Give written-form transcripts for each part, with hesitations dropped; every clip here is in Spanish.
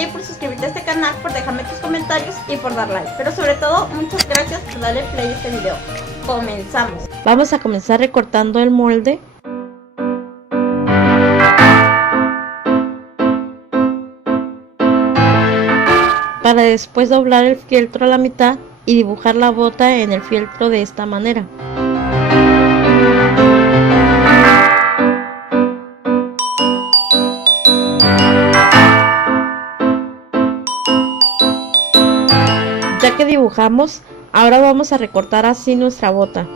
ti por suscribirte a este canal, por dejarme tus comentarios y por dar like. Pero sobre todo, muchas gracias por darle play a este video. Comenzamos. Vamos a comenzar recortando el molde. Para después doblar el fieltro a la mitad y dibujar la bota en el fieltro de esta manera. Ya que dibujamos, ahora vamos a recortar así nuestra bota.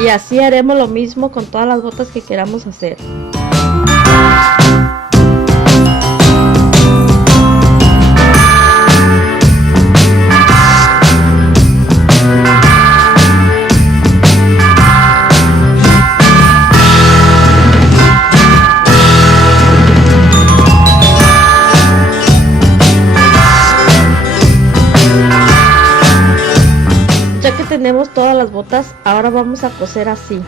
Y así haremos lo mismo con todas las botas que queramos hacer. Ya que tenemos todas las botas, ahora vamos a coser así.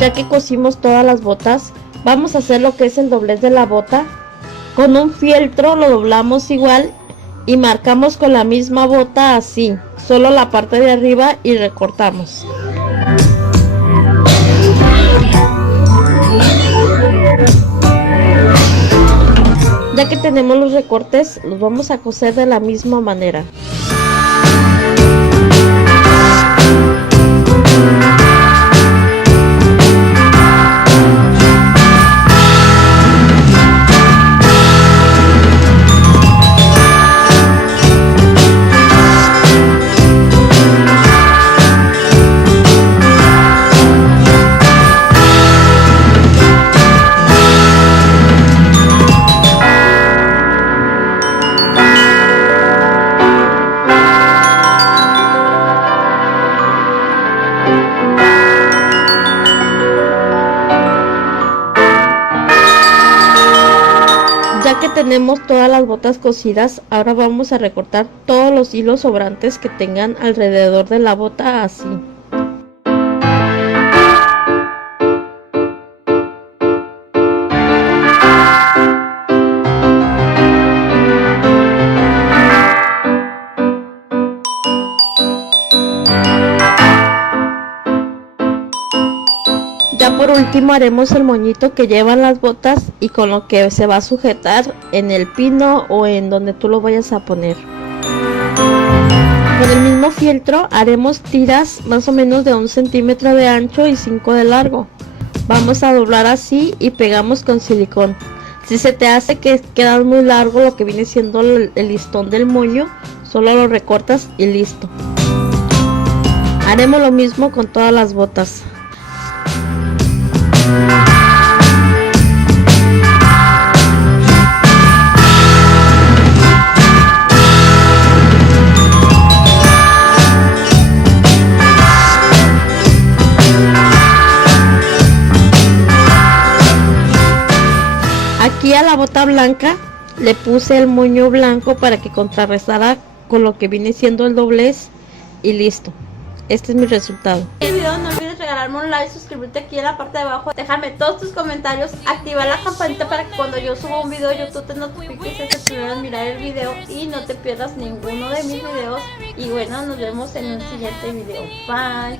Ya que cosimos todas las botas, vamos a hacer lo que es el doblez de la bota. Con un fieltro lo doblamos igual y marcamos con la misma bota así, solo la parte de arriba, y recortamos. Ya que tenemos los recortes, los vamos a coser de la misma manera. Ya que tenemos todas las botas cosidas, ahora vamos a recortar todos los hilos sobrantes que tengan alrededor de la bota así. Ya por último haremos el moñito que llevan las botas y con lo que se va a sujetar en el pino o en donde tú lo vayas a poner. Con el mismo fieltro haremos tiras más o menos de 1 centímetro de ancho y 5 de largo. Vamos a doblar así y pegamos con silicón. Si se te hace que queda muy largo lo que viene siendo el listón del moño, solo lo recortas y listo. Haremos lo mismo con todas las botas. Aquí a la bota blanca le puse el moño blanco para que contrarrestara con lo que viene siendo el doblez y listo. Este es mi resultado. El video no olvides regalarme un like, suscribirte aquí en la parte de abajo, dejarme todos tus comentarios, activar la campanita para que cuando yo suba un video YouTube te notifique, seas el primero en mirar el video y no te pierdas ninguno de mis videos. Y bueno, nos vemos en un siguiente video. Bye.